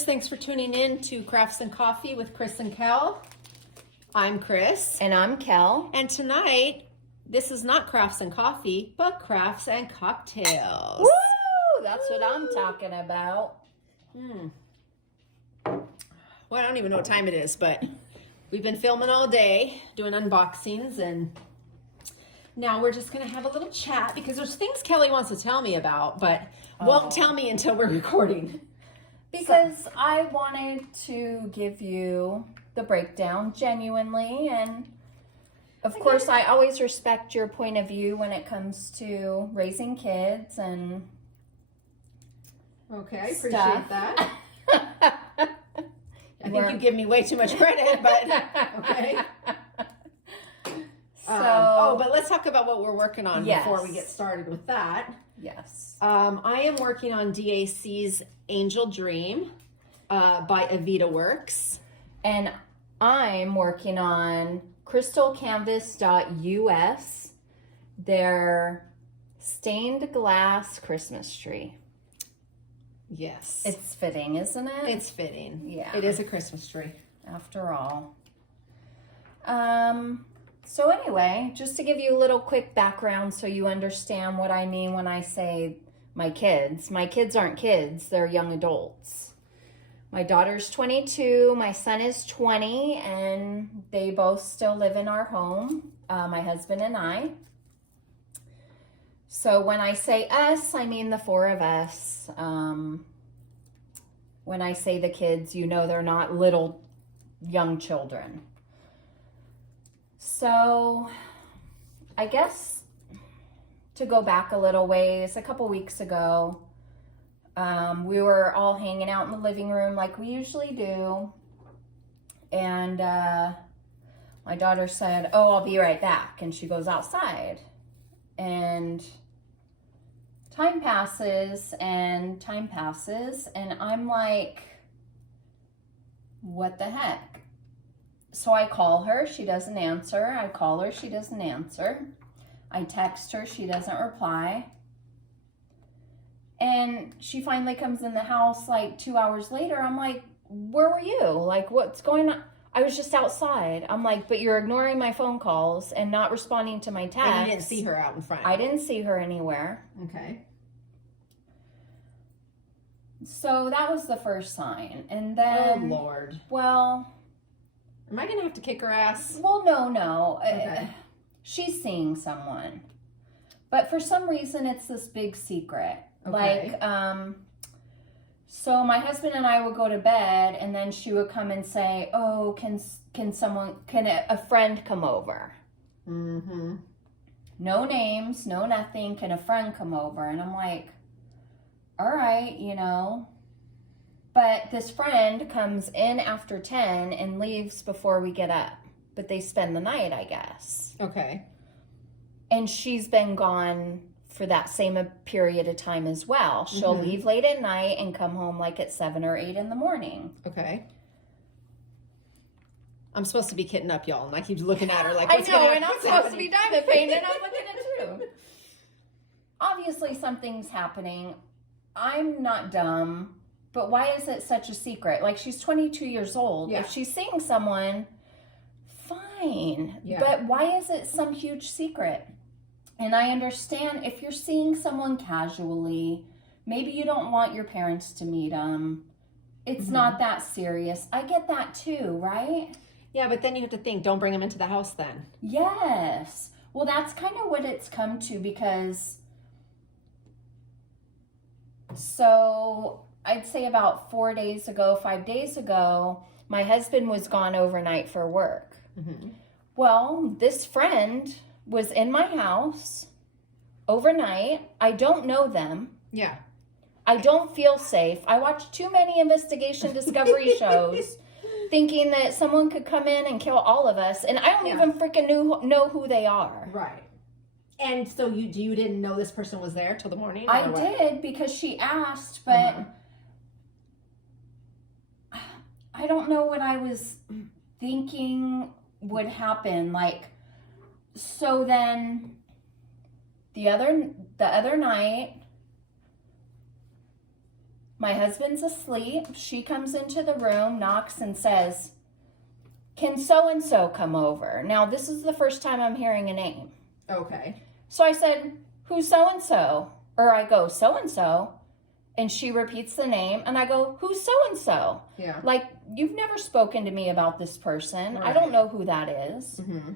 listeners. Thanks for tuning in to Crafts and Coffee with Kris and Kel. I'm Kris. And I'm Kel. And tonight, this is not Crafts and Coffee, but Crafts and Cocktails. Woo! That's what I'm talking about. Well, I don't even know what time it is, but we've been filming all day, doing unboxings, and now we're just going to have a little chat because there's things Kelly wants to tell me about, but won't tell me until we're recording. Because I wanted to give you the breakdown genuinely, and of course I always respect your point of view when it comes to raising kids and okay, I appreciate that. I think you give me way too much credit, but okay. But let's talk about what we're working on before we get started with that. Yes. I am working on DAC's Angel Dream by Avita Works. And I'm working on crystalcanvas.us, their stained glass Christmas tree. Yes. It's fitting, isn't it? It's fitting. Yeah. It is a Christmas tree. After all. So anyway, just to give you a little quick background so you understand what I mean when I say my kids. My kids aren't kids, they're young adults. My daughter's 22, my son is 20, and they both still live in our home, my husband and I. So when I say us, I mean the four of us. When I say the kids, you know they're not little young children. So I guess to go back a little ways, a couple weeks ago, we were all hanging out in the living room like we usually do. And my daughter said, "Oh, I'll be right back." And she goes outside. And time passes and time passes. And I'm like, what the heck? So I call her, she doesn't answer. I call her, she doesn't answer. I text her, she doesn't reply. And she finally comes in the house like 2 hours later. I'm like, where were you? Like, what's going on? I was just outside. I'm like, but you're ignoring my phone calls and not responding to my texts. And you didn't see her out in front. I didn't see her anywhere. Okay. So that was the first sign. And then... Oh, Lord. Well... Am I going to have to kick her ass? Well, no. Okay. She's seeing someone. But for some reason, it's this big secret. Okay. Like, so my husband and I would go to bed, and then she would come and say, "Oh, can a friend come over?" Mm-hmm. No names, no nothing. Can a friend come over? And I'm like, all right, you know. But this friend comes in after 10 and leaves before we get up. But they spend the night, I guess. Okay. And she's been gone for that same period of time as well. She'll leave late at night and come home like at 7 or 8 in the morning. Okay. I'm supposed to be kidding up, y'all. And I keep looking at her like, I what's know, and I'm what's supposed happening? to be diamond painting, and I'm looking at you. Obviously, something's happening. I'm not dumb. But why is it such a secret? Like, she's 22 years old. Yeah. If she's seeing someone, fine. Yeah. But why is it some huge secret? And I understand if you're seeing someone casually, maybe you don't want your parents to meet them. It's not that serious. I get that too, right? Yeah, but then you have to think, don't bring them into the house then. Yes. Well, that's kind of what it's come to because... So... I'd say about 5 days ago, my husband was gone overnight for work. Mm-hmm. Well, this friend was in my house overnight. I don't know them. Yeah. I don't feel safe. I watch too many investigation discovery shows thinking that someone could come in and kill all of us, and I don't even freaking know who they are. Right. And so you didn't know this person was there till the morning? I did because she asked, but... I don't know what I was thinking would happen. Like, so then the other night, My husband's asleep. She comes into the room, knocks, and says, "Can so-and-so come over?" Now, this is the first time I'm hearing a name. Okay. So I said, "Who's so-and-so?" Or I go, "So-and-so." And she repeats the name, and I go, "Who's so-and-so?" Yeah. Like, you've never spoken to me about this person. Right. I don't know who that is. Mm-hmm.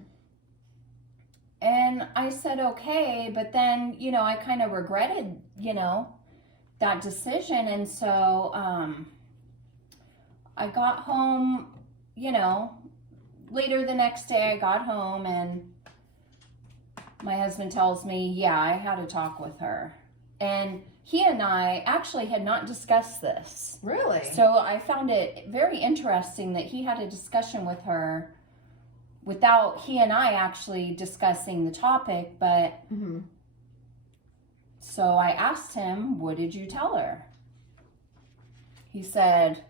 And I said, okay, but then, I kind of regretted, that decision. And so I got home, later the next day I got home and my husband tells me, yeah, I had a talk with her. And he and I actually had not discussed this. Really? So I found it very interesting that he had a discussion with her without he and I actually discussing the topic, but mm-hmm. So I asked him, "What did you tell her?" He said,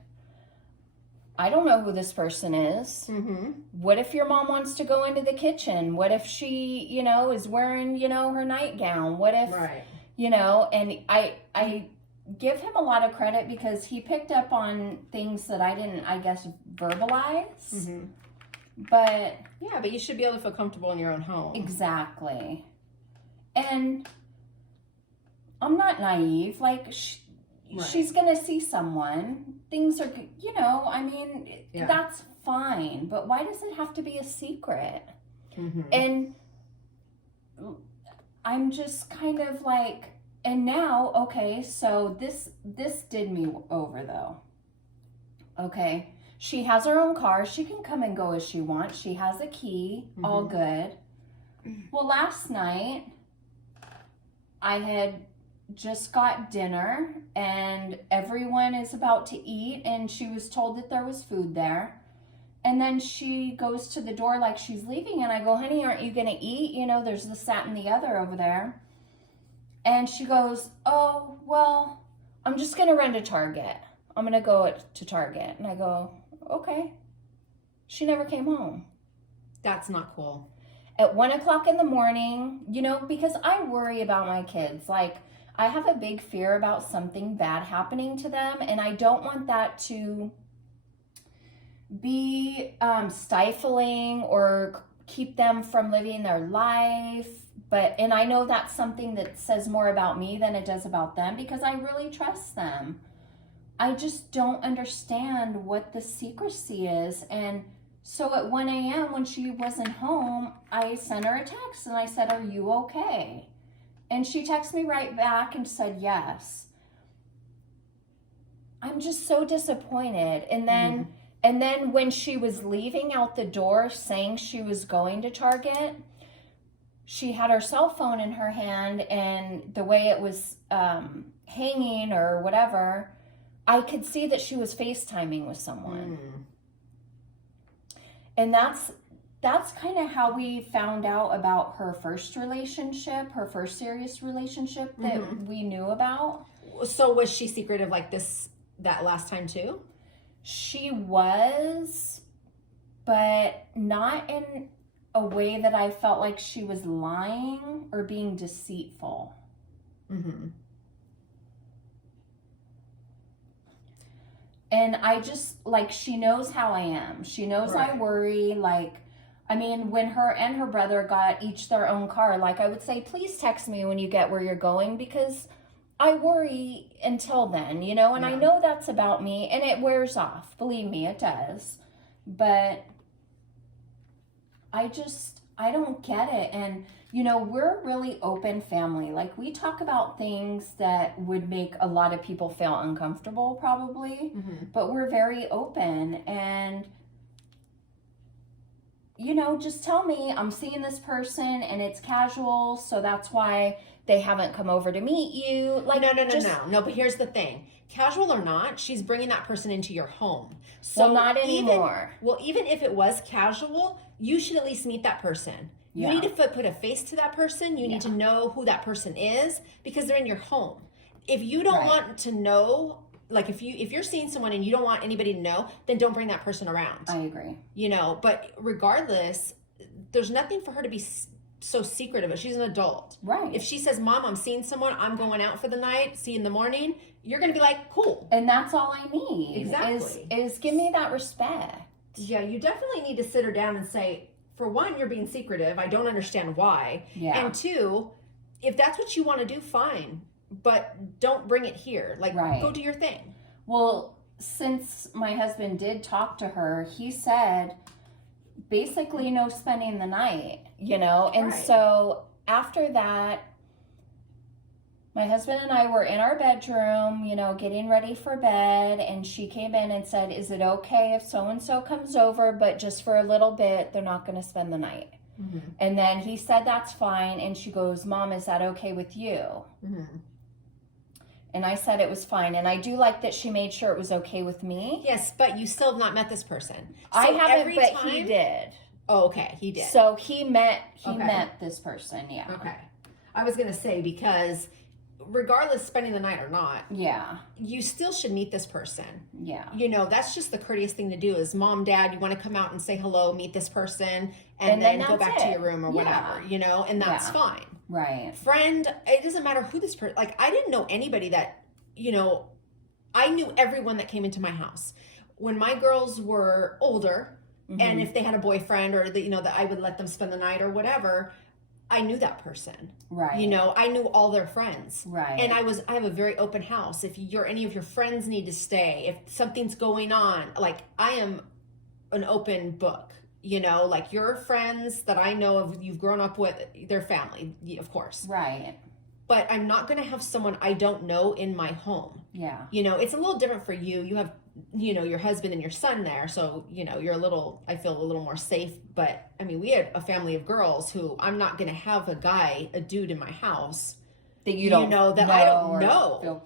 "I don't know who this person is. Mm-hmm. What if your mom wants to go into the kitchen? What if she, is wearing, her nightgown? What if, right. And I give him a lot of credit because he picked up on things that I didn't, I guess, verbalize. Mm-hmm. But yeah, but you should be able to feel comfortable in your own home. Exactly. And I'm not naive. Like, she's going to see someone. Things are, yeah. That's fine. But why does it have to be a secret? Mm-hmm. And I'm just kind of like, and now, okay, so this did me over, though. Okay. She has her own car. She can come and go as she wants. She has a key. Mm-hmm. All good. Well, last night, I had just got dinner, and everyone is about to eat, and she was told that there was food there. And then she goes to the door like she's leaving, and I go, "Honey, aren't you going to eat? There's this, that, and the other over there." And she goes, "Oh, well, I'm just going to run to Target. I'm going to go to Target." And I go, "Okay." She never came home. That's not cool. At 1:00 in the morning, because I worry about my kids. Like, I have a big fear about something bad happening to them, and I don't want that to be stifling or keep them from living their life. And I know that's something that says more about me than it does about them because I really trust them. I just don't understand what the secrecy is. And so at 1 a.m. when she wasn't home, I sent her a text and I said, "Are you okay?" And she texted me right back and said yes. I'm just so disappointed. And then when she was leaving out the door saying she was going to Target, she had her cell phone in her hand, and the way it was hanging or whatever, I could see that she was FaceTiming with someone. And that's kind of how we found out about her first relationship, her first serious relationship that we knew about. So was she secretive like that last time too? She was, but not in a way that I felt like she was lying or being deceitful. Mm-hmm. And I just, like, she knows how I am. She knows right. I worry. Like, I mean, when her and her brother got each their own car, like, I would say, "Please text me when you get where you're going," because I worry until then, and yeah. I know that's about me, and it wears off. Believe me, it does. But I don't get it. And, we're a really open family. Like, we talk about things that would make a lot of people feel uncomfortable, probably. Mm-hmm. But we're very open. And, just tell me I'm seeing this person and it's casual, so that's why they haven't come over to meet you. Like, No, but here's the thing. Casual or not, she's bringing that person into your home. So well, not anymore. Even if it was casual, you should at least meet that person. You need to put a face to that person. You need to know who that person is because they're in your home. If you don't want to know, like if you're seeing someone and you don't want anybody to know, then don't bring that person around. I agree. But regardless, there's nothing for her to be so secretive. She's an adult. Right. If she says, Mom, I'm seeing someone, I'm going out for the night, see you in the morning, you're going to be like, cool. And that's all I need. Exactly. Is give me that respect. Yeah, you definitely need to sit her down and say, for one, you're being secretive. I don't understand why. Yeah. And two, if that's what you want to do, fine. But don't bring it here. Like, go do your thing. Well, since my husband did talk to her, he said, basically no spending the night, you know? And so after that, my husband and I were in our bedroom, you know, getting ready for bed, and she came in and said, is it okay if so-and-so comes over, but just for a little bit, they're not going to spend the night? Mm-hmm. And then he said, that's fine. And she goes, Mom, is that okay with you? Mm-hmm. And I said it was fine. And I do like that she made sure it was okay with me. Yes, but you still have not met this person. So I haven't, but he did. Oh, okay, he did. So he met this person, yeah. Okay. I was going to say, because regardless spending the night or not, you still should meet this person. Yeah. You know, that's just the courteous thing to do is, Mom, Dad, you want to come out and say hello, meet this person, and then go back to your room or whatever, you know, and that's fine. Right. Friend, it doesn't matter who this person, like, I didn't know anybody that, you know, I knew everyone that came into my house. When my girls were older, and if they had a boyfriend or, you know, that I would let them spend the night or whatever, I knew that person. Right. You know, I knew all their friends. Right. And I have a very open house. If any of your friends need to stay, if something's going on, like, I am an open book. You know, like, your friends that I know of, you've grown up with, their family, of course. Right. But I'm not going to have someone I don't know in my home. Yeah. You know, it's a little different for you. You have, you know, your husband and your son there. So, you know, I feel a little more safe. But, I mean, we had a family of girls who I'm not going to have a dude in my house. That you don't know. That I don't know.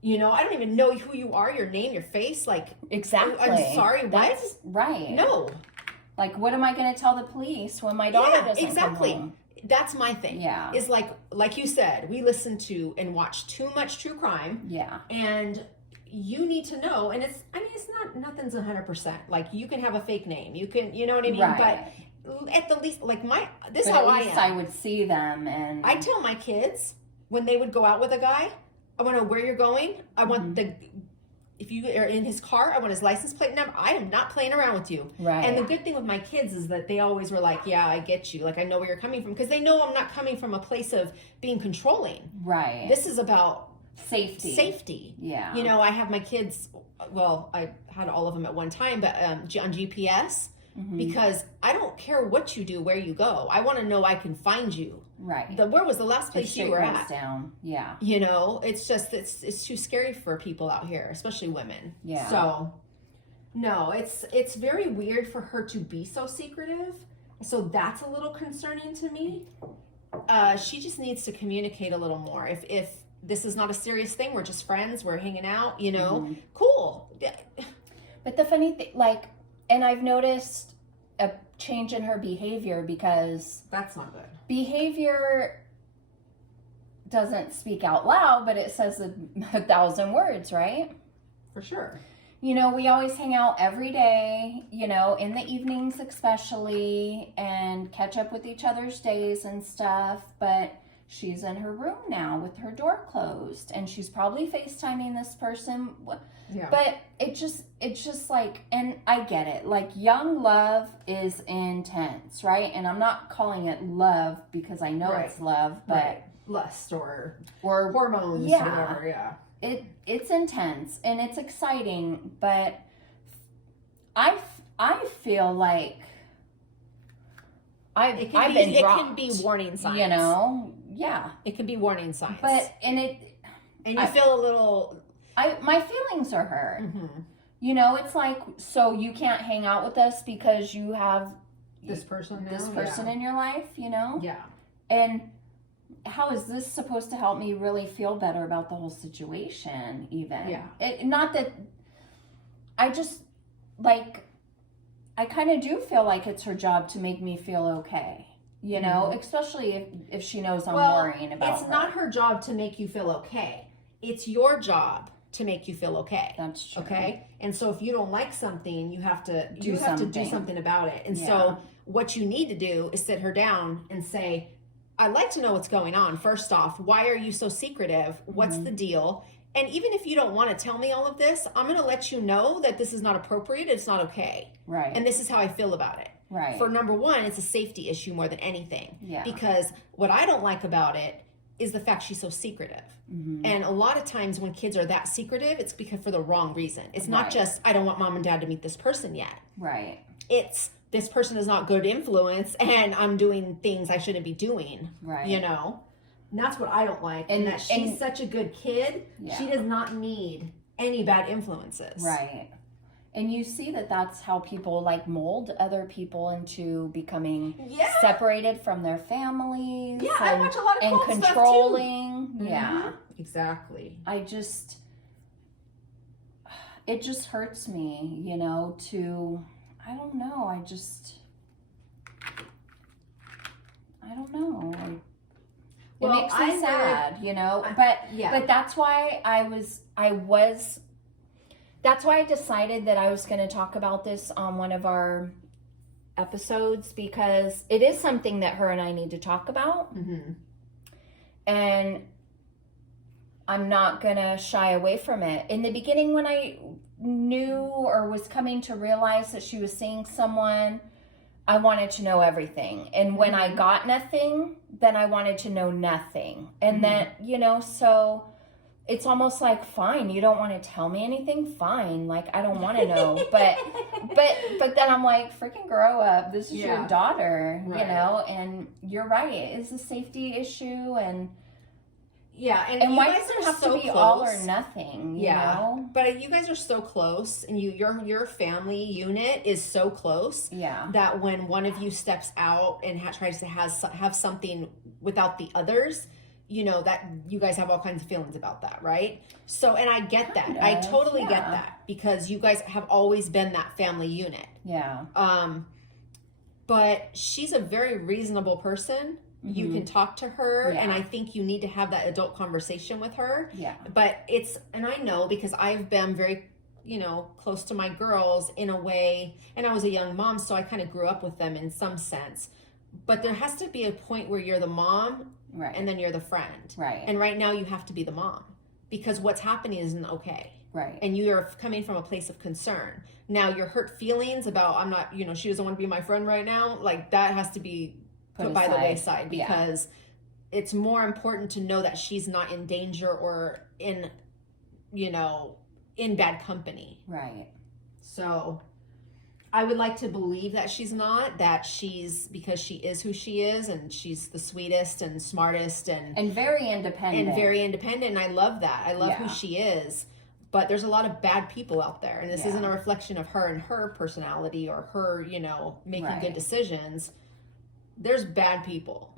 You know, I don't even know who you are, your name, your face. Like, exactly. I'm sorry, what? That's right. No. Like, what am I going to tell the police when my daughter doesn't come home? That's my thing. Yeah. Is like you said, we listen to and watch too much true crime. Yeah. And you need to know, and it's nothing's 100%. Like, you can have a fake name. You can, you know what I mean? Right. But at the least, like, this is how I am. I would see them, and I tell my kids when they would go out with a guy, I want to know where you're going. I want if you are in his car, I want his license plate number. I am not playing around with you. Right. And the good thing with my kids is that they always were like, yeah, I get you. Like, I know where you're coming from. Because they know I'm not coming from a place of being controlling. Right. This is about safety. Yeah. You know, I have my kids, well, I had all of them at one time, but on GPS. Because I don't care what you do, where you go. I want to know I can find you. Right. Where was the last place you were at? Down. Yeah. You know, it's just, it's too scary for people out here, especially women. Yeah. So, no, it's very weird for her to be so secretive. So that's a little concerning to me. She just needs to communicate a little more. If this is not a serious thing, we're just friends, we're hanging out, you know, cool. But the funny thing, like, and I've noticed a change in her behavior, because that's not good. Behavior doesn't speak out loud, but it says a 1,000 words, right? For sure. You know, we always hang out every day, you know, in the evenings especially, and catch up with each other's days and stuff, but she's in her room now with her door closed, and she's probably FaceTiming this person. Yeah. But it's just like, and I get it, like, young love is intense, right? And I'm not calling it love because I know it's love, but lust or hormones, or whatever. It's intense and it's exciting, but I feel like it can be warning signs, you know. Yeah, it can be warning signs, and you feel a little. My feelings are hurt. You know, it's like, so you can't hang out with us because you have this person in your life, you know? Yeah. And how is this supposed to help me really feel better about the whole situation, even? Yeah. Not that, I just, like, I kind of do feel like it's her job to make me feel okay. You know, especially if she knows I'm worrying about her. It's not her job to make you feel okay. It's your job to make you feel okay. That's true. Okay? And so if you don't like something, you have to do something about it. And so what you need to do is sit her down and say, I'd like to know what's going on. First off, why are you so secretive? What's the deal? And even if you don't want to tell me all of this, I'm going to let you know that this is not appropriate. It's not okay. Right. And this is how I feel about it. Right. For number one, it's a safety issue more than anything. Yeah. Because what I don't like about it is the fact she's so secretive. And a lot of times when kids are that secretive, it's because for the wrong reason. It's not just, I don't want mom and dad to meet this person yet. Right. It's, this person is not good influence and I'm doing things I shouldn't be doing. Right. You know? And that's what I don't like. And that she's such a good kid. Yeah. She does not need any bad influences. Right. And you see that that's how people like mold other people into becoming separated from their families. Yeah, I watch a lot of and cult controlling. Stuff too. Yeah. Exactly. It just hurts me, you know, I don't know. I don't know. It makes me sad, you know, but that's why that's why I decided that I was going to talk about this on one of our episodes, because it is something that her and I need to talk about. And I'm not going to shy away from it. In the beginning, when I knew or was coming to realize that she was seeing someone, I wanted to know everything. And when I got nothing, then I wanted to know nothing. And then, you know, so it's almost like, fine, you don't want to tell me anything? Fine. Like, I don't want to know. But then I'm like, freaking grow up. This is your daughter, you know? And you're right. It is a safety issue. And and why does it have to be all or nothing, you know? But you guys are so close, and your family unit is so close that when one of you steps out and tries to have something without the others, you know, that you guys have all kinds of feelings about that, right? So, and I get that. I totally get that, because you guys have always been that family unit. Yeah. But she's a very reasonable person. You can talk to her, and I think you need to have that adult conversation with her. Yeah. But and I know, because I've been very, you know, close to my girls in a way, and I was a young mom, so I kind of grew up with them in some sense. But there has to be a point where you're the mom, and then you're the friend. Right. And right now you have to be the mom, because what's happening isn't okay. Right. And you're coming from a place of concern. Now your hurt feelings about, I'm not, you know, she doesn't want to be my friend right now, like that has to be put by the wayside, because it's more important to know that she's not in danger or in, you know, in bad company. Right. So I would like to believe that she's not, because she is who she is, and she's the sweetest and smartest and very independent. And I love that. I love who she is. But there's a lot of bad people out there, and this isn't a reflection of her and her personality or her, you know, making good decisions. There's bad people.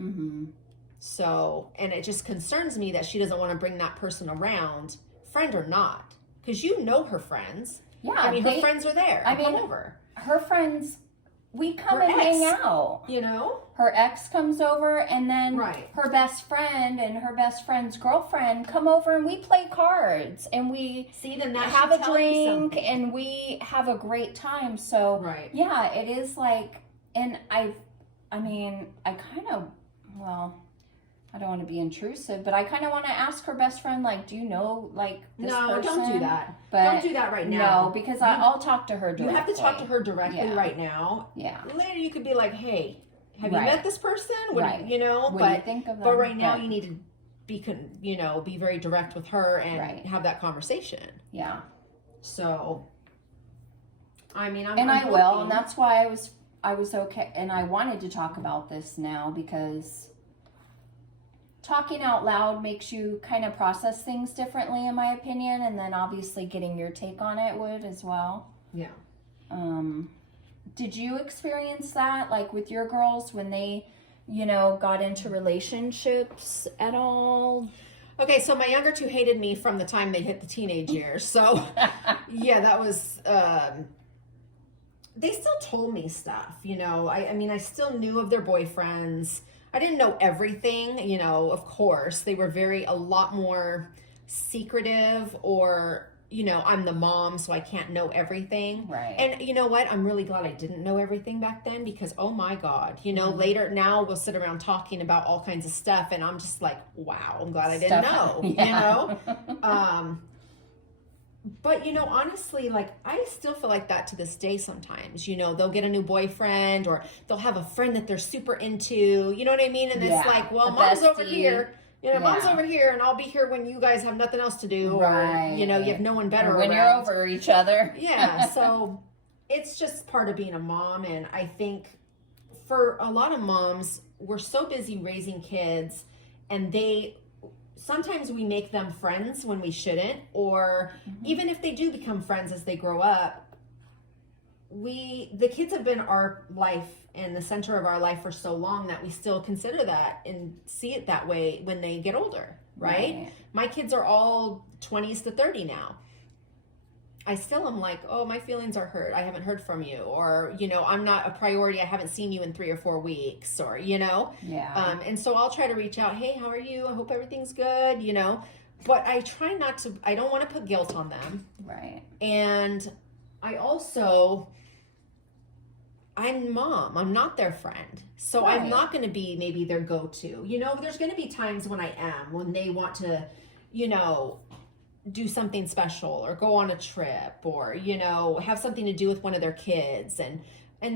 So, and it just concerns me that she doesn't want to bring that person around, friend or not, because you know her friends. Yeah, I mean, her friends are there. I mean, come over. Her friends, we come and hang out. You know, her ex comes over, and then her best friend and her best friend's girlfriend come over, and we play cards, and we have a drink, and we have a great time. So yeah, it is like, and I mean, I kind of, well, I don't want to be intrusive, but I kind of want to ask her best friend, like, do you know, like, this person? No, don't do that. But don't do that right now. No, because I'll talk to her directly. You have to talk to her directly right now. Yeah. Later you could be like, hey, have you met this person? What do you know? What do you think of them? But right now you need to be very direct with her and have that conversation. Yeah. So, I mean, I'm will, and that's why I was okay, and I wanted to talk about this now, because talking out loud makes you kind of process things differently, in my opinion, and then obviously getting your take on it would as well. Yeah. Did you experience that, like, with your girls when they, you know, got into relationships at all? Okay, so my younger two hated me from the time they hit the teenage years. So, yeah, that was... they still told me stuff, you know. I mean, I still knew of their boyfriends. I didn't know everything, you know, of course. They were a lot more secretive, or you know, I'm the mom, so I can't know everything. Right. And you know what? I'm really glad I didn't know everything back then, because oh my God, you know, later now we'll sit around talking about all kinds of stuff, and I'm just like, wow, I'm glad I didn't know, you know? But you know, honestly, like I still feel like that to this day sometimes. You know, they'll get a new boyfriend, or they'll have a friend that they're super into, you know what I mean? And it's like, well, mom's over here. You know, mom's over here, and I'll be here when you guys have nothing else to do, or you know, you have no one better or when around. you're over each other. Yeah, so it's just part of being a mom, and I think for a lot of moms, we're so busy raising kids, and sometimes we make them friends when we shouldn't, or even if they do become friends as they grow up, the kids have been our life and the center of our life for so long that we still consider that and see it that way when they get older, right? My kids are all 20s to 30 now. I still am like, oh, my feelings are hurt. I haven't heard from you. Or, you know, I'm not a priority. I haven't seen you in 3 or 4 weeks, or, you know. Yeah. And so I'll try to reach out. Hey, how are you? I hope everything's good, you know. But I try not to, I don't want to put guilt on them. Right. And I also, I'm mom. I'm not their friend. So I'm not going to be maybe their go-to. You know, there's going to be times when I am, when they want to, you know, do something special or go on a trip, or, you know, have something to do with one of their kids. And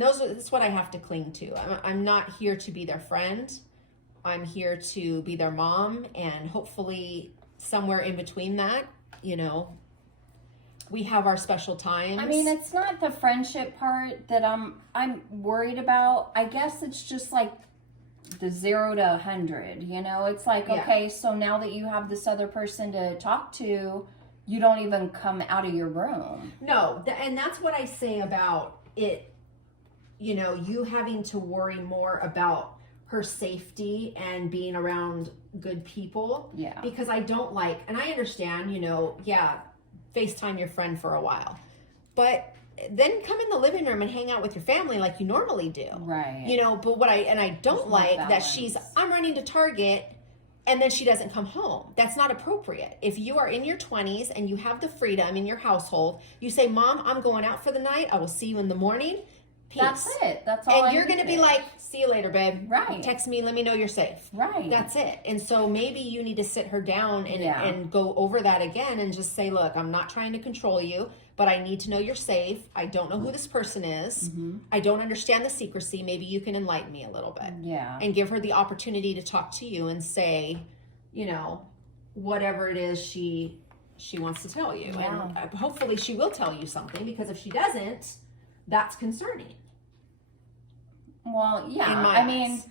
that's what I have to cling to. I'm not here to be their friend. I'm here to be their mom. And hopefully somewhere in between that, you know, we have our special times. I mean, it's not the friendship part that I'm worried about. I guess it's just like the 0 to 100, you know? It's like, okay, so now that you have this other person to talk to, you don't even come out of your room. No, and that's what I say about it, you know, you having to worry more about her safety and being around good people. Yeah. Because I don't like, and I understand, you know, FaceTime your friend for a while, but then come in the living room and hang out with your family like you normally do. Right. You know, but I don't like that I'm running to Target and then she doesn't come home. That's not appropriate. If you are in your 20s and you have the freedom in your household, you say, Mom, I'm going out for the night. I will see you in the morning. Peace. That's it. That's all. And you're going to be like, see you later, babe. Right. Text me. Let me know you're safe. Right. That's it. And so maybe you need to sit her down and go over that again and just say, look, I'm not trying to control you, but I need to know you're safe. I don't know who this person is. Mm-hmm. I don't understand the secrecy. Maybe you can enlighten me a little bit. Yeah. And give her the opportunity to talk to you and say, you know, whatever it is she wants to tell you. Yeah. And hopefully she will tell you something, because if she doesn't, that's concerning. Well, yeah. I mean,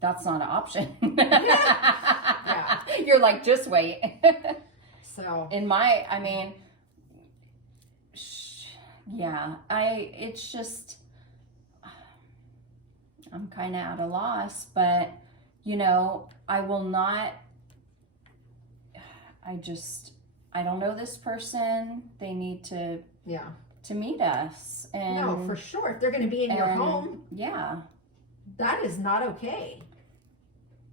that's not an option. Yeah. You're like, just wait. So it's just, I'm kind of at a loss, but you know, I will not, I don't know this person. They need to meet us. And no, for sure. If they're going to be in your home, that is not okay.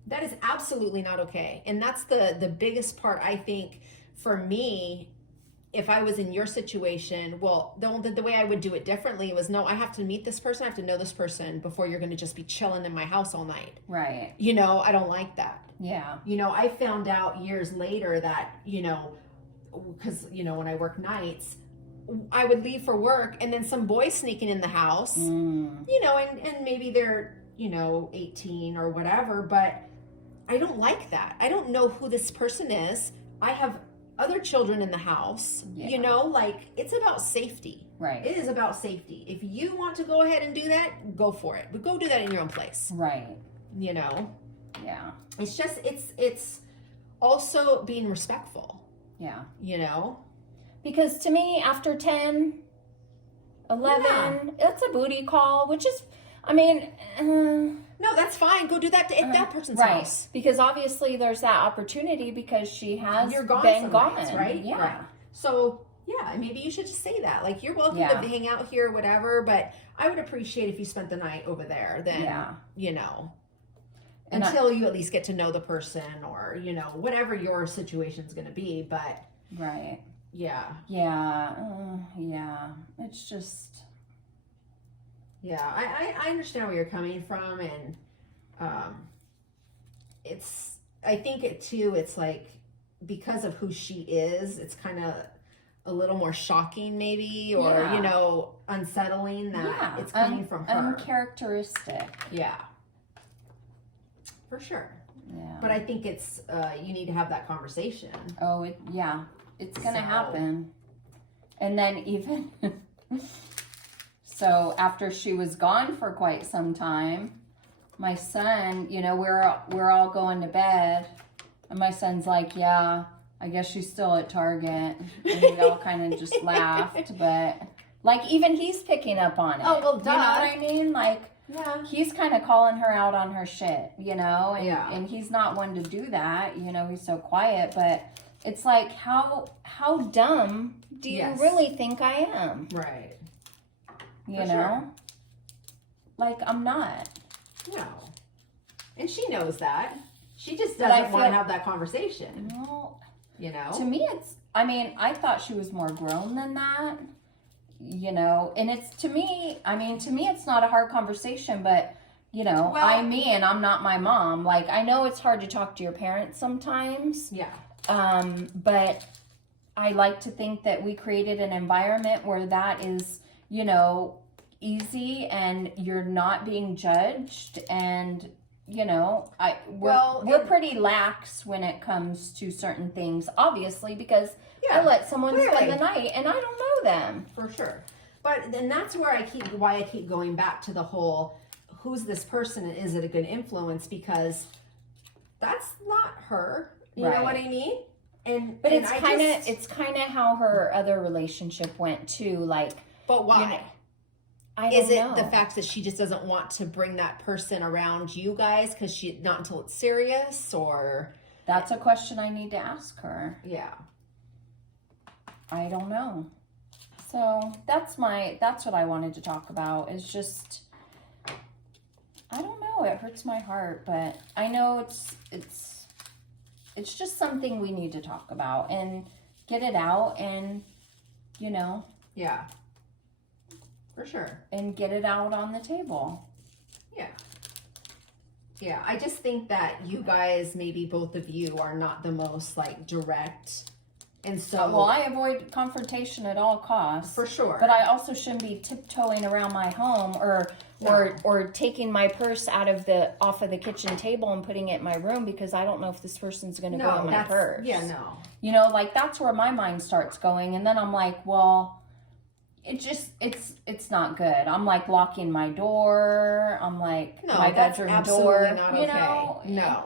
That is absolutely not okay. And that's the biggest part, I think, for me. If I was in your situation, well, the way I would do it differently was, no, I have to meet this person. I have to know this person before you're going to just be chilling in my house all night. Right. You know, I don't like that. Yeah. You know, I found out years later that, you know, because, you know, when I work nights, I would leave for work and then some boy sneaking in the house, you know, and maybe they're, you know, 18 or whatever, but I don't like that. I don't know who this person is. I have other children in the house, you know, like, it's about safety. Right. It is about safety. If you want to go ahead and do that, go for it. But go do that in your own place. Right. You know? Yeah. It's just, it's also being respectful. Yeah. You know? Because to me, after 10, 11, it's a booty call, which is, I mean... no, that's fine. Go do that at that person's house. Because obviously there's that opportunity because she has You're gone been some gone. nights, right? Yeah. Right. So, yeah, maybe you should just say that. Like, you're welcome to hang out here, whatever, but I would appreciate if you spent the night over there. Then, you know, until you at least get to know the person, or, you know, whatever your situation's going to be. But Right. Yeah. Yeah. Yeah. It's just. Yeah. I understand where you're coming from, and I think it's like, because of who she is, it's kind of a little more shocking maybe, or, you know, unsettling that it's coming from her. Uncharacteristic. Yeah. For sure. Yeah. But I think it's, you need to have that conversation. Oh, it's going to happen. And then even, so after she was gone for quite some time, my son, you know, we're all going to bed, and my son's like, yeah, I guess she's still at Target. And we all kind of just laughed, but like, even he's picking up on it. Oh, well, duh. You know what I mean? Like, yeah, he's kind of calling her out on her shit, you know, and he's not one to do that, you know, he's so quiet, but it's like, how dumb do you really think I am? Right. You know? Sure. Like, I'm not. No. And she knows that. She just doesn't want to have that conversation. Well, you know? To me, I thought she was more grown than that. You know, and to me, it's not a hard conversation, but, you know, I'm me and I'm not my mom. Like, I know it's hard to talk to your parents sometimes. Yeah. But I like to think that we created an environment where that is, you know, easy and you're not being judged, and, you know, we're pretty lax when it comes to certain things, obviously, because I let someone spend the night and I don't know them. For sure. But then that's where why I keep going back to the whole, who's this person and is it a good influence? Because that's not her. You know what I mean? But it's kind of how her other relationship went too. Like, but why? You know, I don't know. The fact that she just doesn't want to bring that person around you guys because not until it's serious, or? That's a question I need to ask her. Yeah. I don't know. So that's what I wanted to talk about, is just, I don't know, it hurts my heart, but I know it's just something we need to talk about and get it out, and, you know. Yeah. For sure. And get it out on the table. Yeah. Yeah, I just think that you guys, maybe both of you, are not the most, like, direct. And so, well, I avoid confrontation at all costs. For sure. But I also shouldn't be tiptoeing around my home or taking my purse off of the kitchen table and putting it in my room, because I don't know if this person's going to go in my purse. Yeah, no. You know, like, that's where my mind starts going, and then I'm like, well, it's not good. I'm like locking my door. I'm like, my bedroom door. Not you okay. know? No.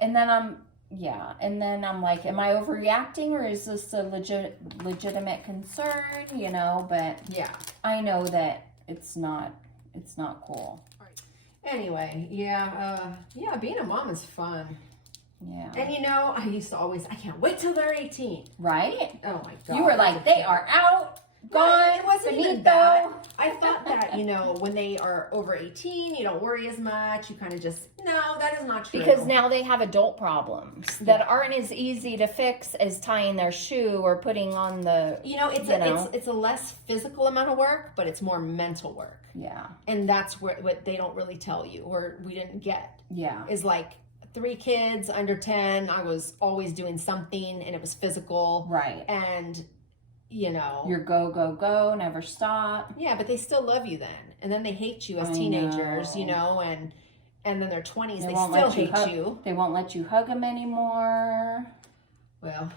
And then I'm like, am I overreacting, or is this a legitimate concern? You know, but yeah, I know that it's not cool. Anyway, being a mom is fun. Yeah. And, you know, I used to always, I can't wait till they're 18. Right? Oh my God. You were like, they are out. Gone. It wasn't even that. I thought that, you know, when they are over 18, you don't worry as much. You kind of just, no, that is not true. Because now they have adult problems that aren't as easy to fix as tying their shoe or putting on the, you know, it's a less physical amount of work, but it's more mental work. Yeah. And that's what they don't really tell you, or we didn't get. Yeah. Is like 3 kids under 10. I was always doing something, and it was physical. Right. And, you know, you're go, never stop. Yeah, but they still love you then. And then they hate you as teenagers, you know, and then their 20s, they still hate you. They won't let you hug them anymore. Well,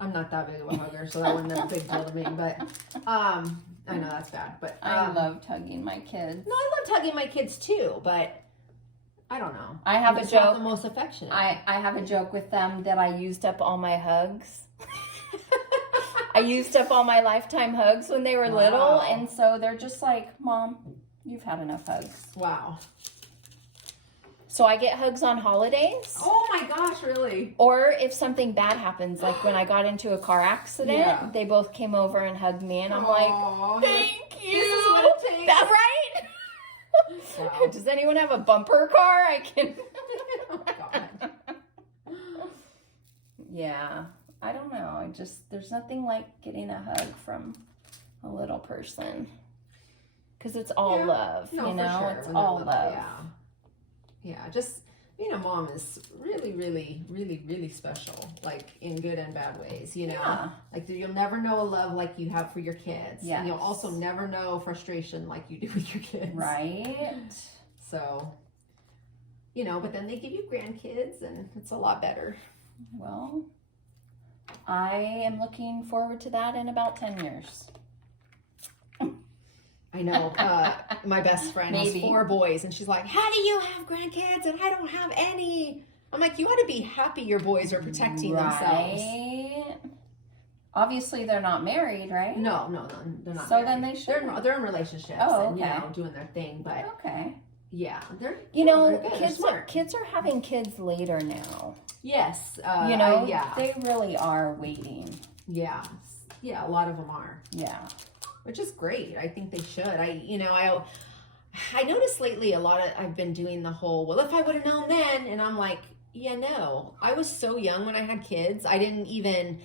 I'm not that big of a hugger, so that wasn't a big deal to me. But, I know that's bad. But I loved hugging my kids. No, I loved hugging my kids too, but I don't know. I have a joke. Not the most affectionate. I have a joke with them that I used up all my hugs. I used up all my lifetime hugs when they were little, and so they're just like, Mom, you've had enough hugs. Wow. So I get hugs on holidays. Oh my gosh, really? Or if something bad happens, like when I got into a car accident, they both came over and hugged me, and I'm like, thank you. This is what it takes. That's right. Wow. Does anyone have a bumper car? I can. Oh God. Yeah. I don't know. There's nothing like getting a hug from a little person. Because it's all love, no, you know? For sure. It's When all they're love. little, yeah. Just being a mom is really, really, really, really special, like in good and bad ways, you know? Yeah. Like you'll never know a love like you have for your kids. Yes. And you'll also never know frustration like you do with your kids. Right. So, you know, but then they give you grandkids and it's a lot better. Well, I am looking forward to that in about 10 years. I know. My best friend has 4 boys, and she's like, how do you have grandkids and I don't have any? I'm like, you ought to be happy your boys are protecting themselves. Obviously, they're not married, right? No, they're not So married. then they should. They're in relationships and, you know, doing their thing. But, yeah. They're, you know, good. kids are having kids later now. Yes. You know, yeah. they really are waiting. Yeah. Yeah, a lot of them are. Yeah. Which is great. I think they should. I noticed lately I've been doing the whole, well, if I would have known then, and I'm like, yeah, no. I was so young when I had kids. I didn't even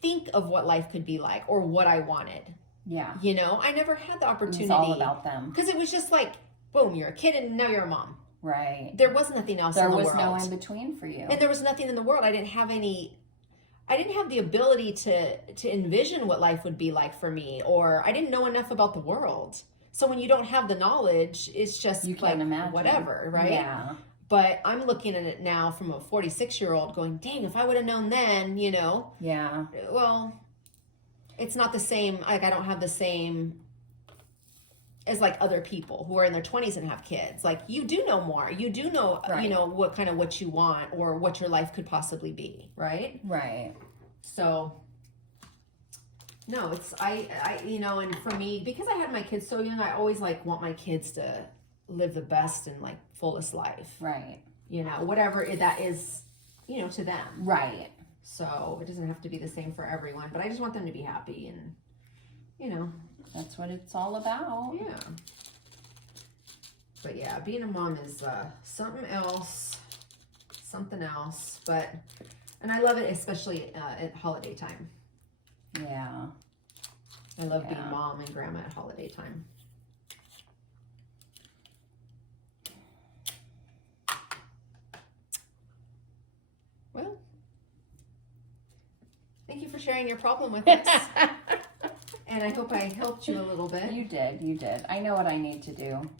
think of what life could be like or what I wanted. Yeah. You know, I never had the opportunity. It was all about them. Because it was just like, boom, you're a kid and now you're a mom. Right. There was nothing else in the world. There was no in between for you. And there was nothing in the world. I didn't have the ability to envision what life would be like for me, or I didn't know enough about the world. So when you don't have the knowledge, it's just you can't imagine. Whatever, right? Yeah. But I'm looking at it now from a 46-year-old going, dang, if I would have known then, you know. Yeah. Well, it's not the same. Like, I don't have the same as like other people who are in their 20s and have kids. Like, you do know more. You do know, you know, what you want or what your life could possibly be, right? Right. So, no, it's, I you know, and for me, because I had my kids so young, I always like want my kids to live the best and like fullest life. Right. You know, whatever that is, you know, to them. Right. So it doesn't have to be the same for everyone, but I just want them to be happy and, you know. That's what it's all about. Yeah. But yeah, being a mom is something else, but, and I love it, especially at holiday time. Yeah. I love being mom and grandma at holiday time. Well, thank you for sharing your problem with us. And I hope I helped you a little bit. You did. I know what I need to do.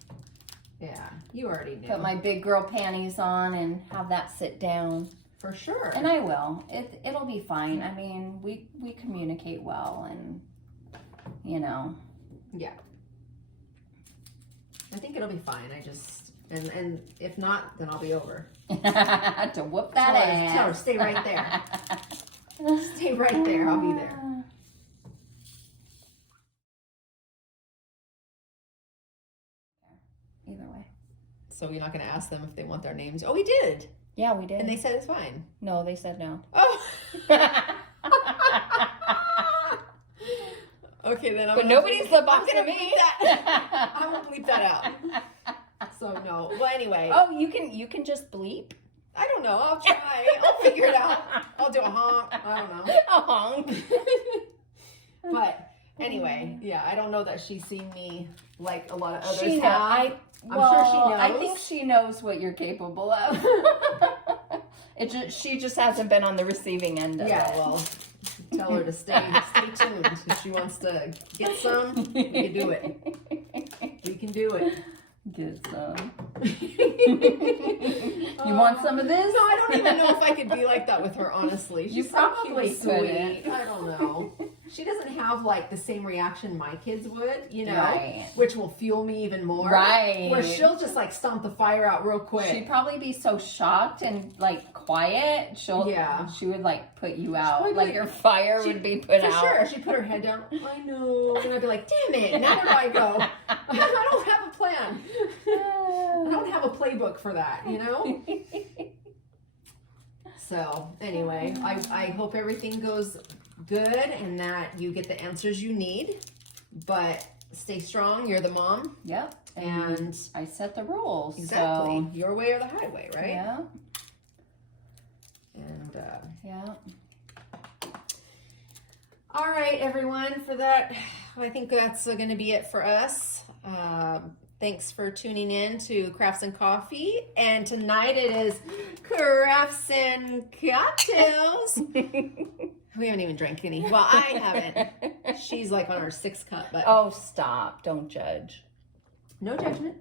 Yeah, you already knew. Put my big girl panties on and have that sit down. For sure. And I will. It'll be fine. I mean, we communicate well and, you know. Yeah. I think it'll be fine. I just, and if not, then I'll be over. To whoop that ass. Tell her, stay right there. Stay right there. I'll be there. Either way. So you're not going to ask them if they want their names? Oh, we did. Yeah, we did. And they said it's fine. No, they said no. Oh. Okay, then. But nobody's the boss I'm of me. I won't bleep that out. So no. Well, anyway. Oh, you can just bleep. I don't know. I'll try. I'll figure it out. I'll do a honk. I don't know. A honk. But anyway, yeah, I don't know that she's seen me like a lot of others I'm have. sure she knows. I think she knows what you're capable of. She just hasn't been on the receiving end of it. Yeah, well, tell her to stay tuned. If she wants to get some, we can do it. We can do it. Get some. You want some of this? No, I don't even know if I could be like that with her, honestly. She's You probably so cute and couldn't. sweet. I don't know. She doesn't have like the same reaction my kids would, you know, Right. which will fuel me even more. Right. Where she'll just like stomp the fire out real quick. She'd probably be so shocked and like quiet. She would like put you out. Like your fire would be put out. For sure. She'd put her head down. I know. And I'd be like, damn it. Now where do I go? I don't have a plan. I don't have a playbook for that, you know? So anyway, I hope everything goes good and that you get the answers you need, but stay strong. You're the mom. Yep. And I set the rules. Exactly. So. Your way or the highway, right? Yeah. And yeah. All right, everyone, for that, I think that's going to be it for us. Thanks for tuning in to Crafts and Coffee. And tonight it is Crafts and Cocktails. We haven't even drank any. Well, I haven't. She's like on her 6th cup. But Oh, stop. Don't judge. no judgment.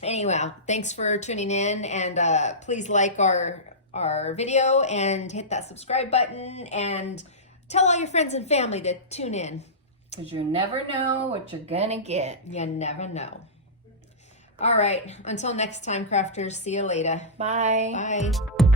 Anyway, thanks for tuning in. And please like our video and hit that subscribe button. And tell all your friends and family to tune in. Because you never know what you're going to get. You never know. All right. Until next time, crafters. See you later. Bye. Bye.